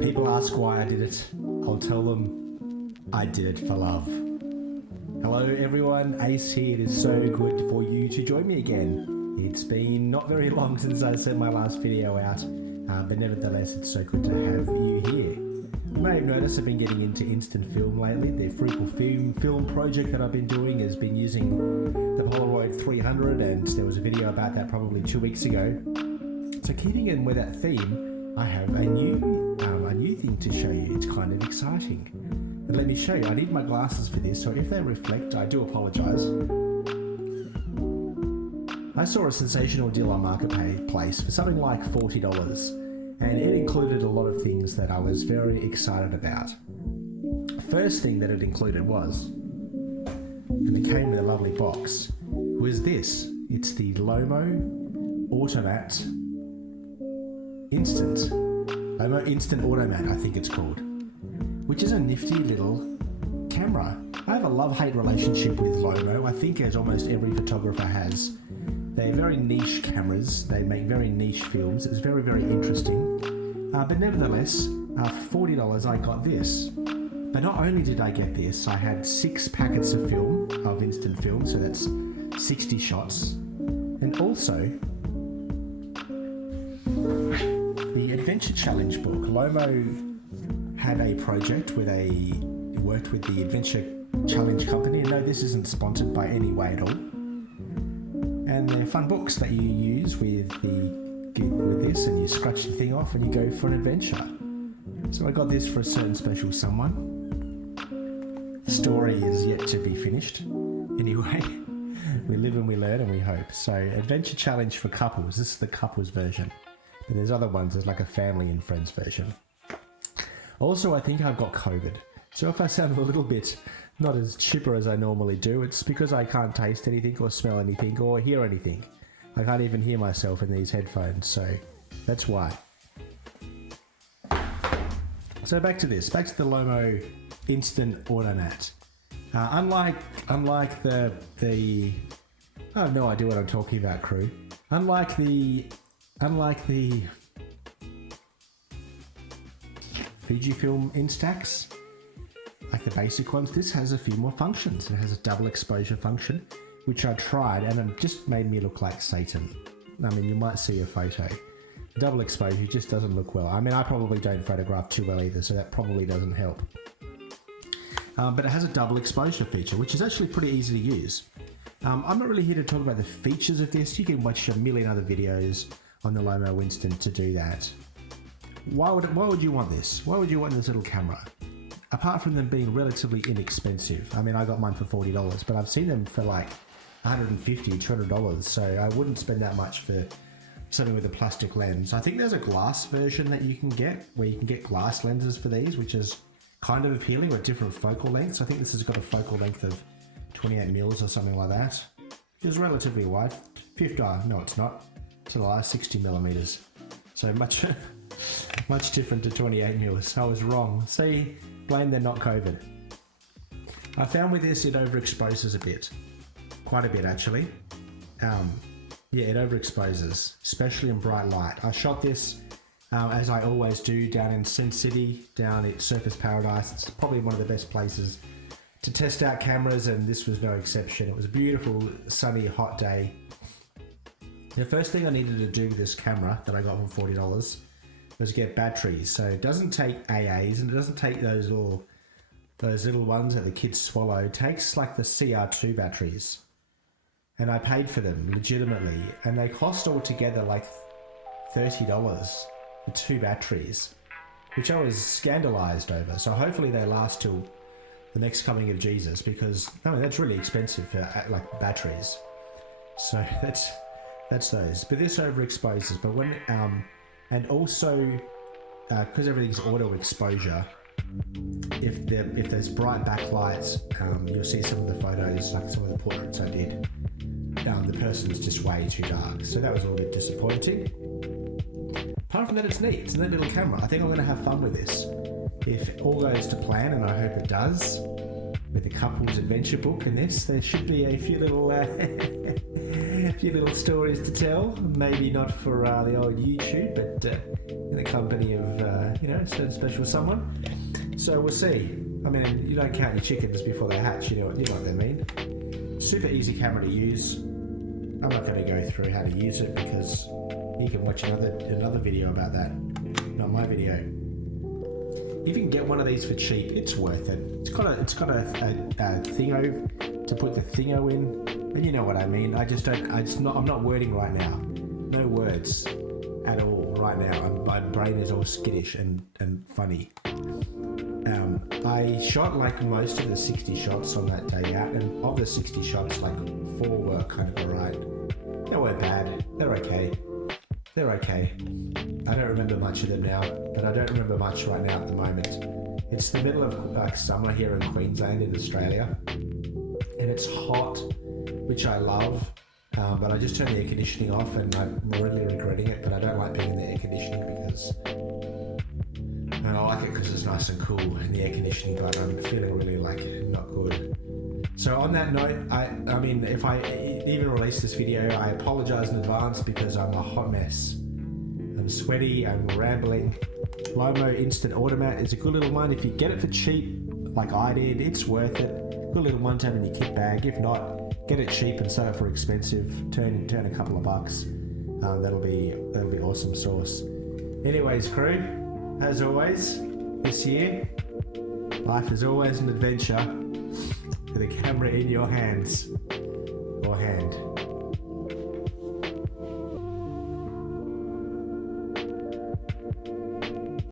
People ask why I did it. I'll tell them I did it for love. Hello everyone, Ace here. It is so good for you to join me again. It's been not very long since I sent my last video out, but nevertheless it's so good to have you here. You may have noticed I've been getting into instant film lately. The frugal film project that I've been doing has been using the Polaroid 300, and there was a video about that probably 2 weeks ago. So keeping in with that theme, I have a new thing to show you. It's kind of exciting. But let me show you. I need my glasses for this, so if they reflect, I do apologise. I saw a sensational deal on Marketplace for something like $40, and it included a lot of things that I was very excited about. First thing that it included was, and it came in a lovely box, was this. It's the Lomo Automat Lomo Instant Automat, I think it's called, which is a nifty little camera. I have a love-hate relationship with Lomo. I think as almost every photographer has. They're very niche cameras. They make very niche films. It's very, very interesting. But nevertheless, for $40 I got this. But not only did I get this, I had 6 packets of film, of instant film, so that's 60 shots. And also, the Adventure Challenge book. Lomo had a project where they worked with the Adventure Challenge company, and no, this isn't sponsored by any way at all. And they're fun books that you use with this, and you scratch the thing off and you go for an adventure. So I got this for a certain special someone. The story is yet to be finished. Anyway, we live and we learn and we hope. So Adventure Challenge for couples. This is the couples version. But there's other ones. There's like a family and friends version. Also, I think I've got COVID. So if I sound a little bit not as chipper as I normally do, it's because I can't taste anything or smell anything or hear anything. I can't even hear myself in these headphones, so that's why. So back to the Lomo Instant Automat. Unlike the I have no idea what I'm talking about, crew. Unlike the Fujifilm Instax, like the basic ones, this has a few more functions. It has a double exposure function, which I tried, and it just made me look like Satan. I mean, you might see a photo. Double exposure just doesn't look well. I mean, I probably don't photograph too well either, so that probably doesn't help. But it has a double exposure feature, which is actually pretty easy to use. I'm not really here to talk about the features of this. You can watch a million other videos on the Lomo Instant to do that. Why would you want this? Why would you want this little camera? Apart from them being relatively inexpensive. I mean, I got mine for $40, but I've seen them for like $150, $200, so I wouldn't spend that much for something with a plastic lens. I think there's a glass version that you can get, where you can get glass lenses for these, which is kind of appealing with different focal lengths. I think this has got a focal length of 28 mils or something like that. It's relatively wide. No, it's not. It's a lie, 60 millimeters. So much different to 28 mils. I was wrong. See, blame they're not COVID. I found with this, it overexposes a bit. Quite a bit, actually. Yeah, it overexposes, especially in bright light. I shot this, as I always do, down in Sin City, down at Surface Paradise. It's probably one of the best places to test out cameras, and this was no exception. It was a beautiful, sunny, hot day. The first thing I needed to do with this camera that I got for $40 was get batteries. So it doesn't take AAs, and it doesn't take those little ones that the kids swallow. It takes like the CR2 batteries. And I paid for them legitimately, and they cost altogether like $30 for 2 batteries, which I was scandalized over. So hopefully they last till the next coming of Jesus, because I mean, that's really expensive for like batteries. So that's those. But this overexposes. But when and also because everything's auto exposure, if there's bright backlights, you'll see some of the photos, like some of the portraits I did. The person's just way too dark, so that was a little bit disappointing. Apart from that, it's neat. It's a neat little camera. I think I'm going to have fun with this. If all goes to plan, and I hope it does, with the couple's adventure book and this, there should be a few little stories to tell. Maybe not for the old YouTube, but in the company of you know, something special with someone. So we'll see. I mean, you don't count your chickens before they hatch, you know what I mean. Super easy camera to use. I'm not going to go through how to use it because you can watch another video about that, not my video. If you can get one of these for cheap, it's worth it. It's got a thingo to put the thingo in, and you know what I mean. I'm not wording right now. No words at all right now. My brain is all skittish and funny. I shot like most of the 60 shots on that day out, and of the 60 shots, like 4 were kind of alright. They weren't bad. They're okay. They're okay. I don't remember much of them now, but I don't remember much right now at the moment. It's the middle of like summer here in Queensland in Australia, and it's hot, which I love, but I just turned the air conditioning off and I'm really regretting it, but I don't like being in the air conditioning because I like it because it's nice and cool in the air conditioning, but I'm feeling really like not good. So on that note, I mean, if I even release this video, I apologize in advance because I'm a hot mess. I'm sweaty, I'm rambling. Lomo Instant Automat is a good little one. If you get it for cheap, like I did, it's worth it. Good little one to have in your kit bag. If not, get it cheap and sell it for expensive. Turn a couple of bucks. That'll be awesome sauce. Anyways, crew, as always, this year, life is always an adventure with a camera in your hands or hand.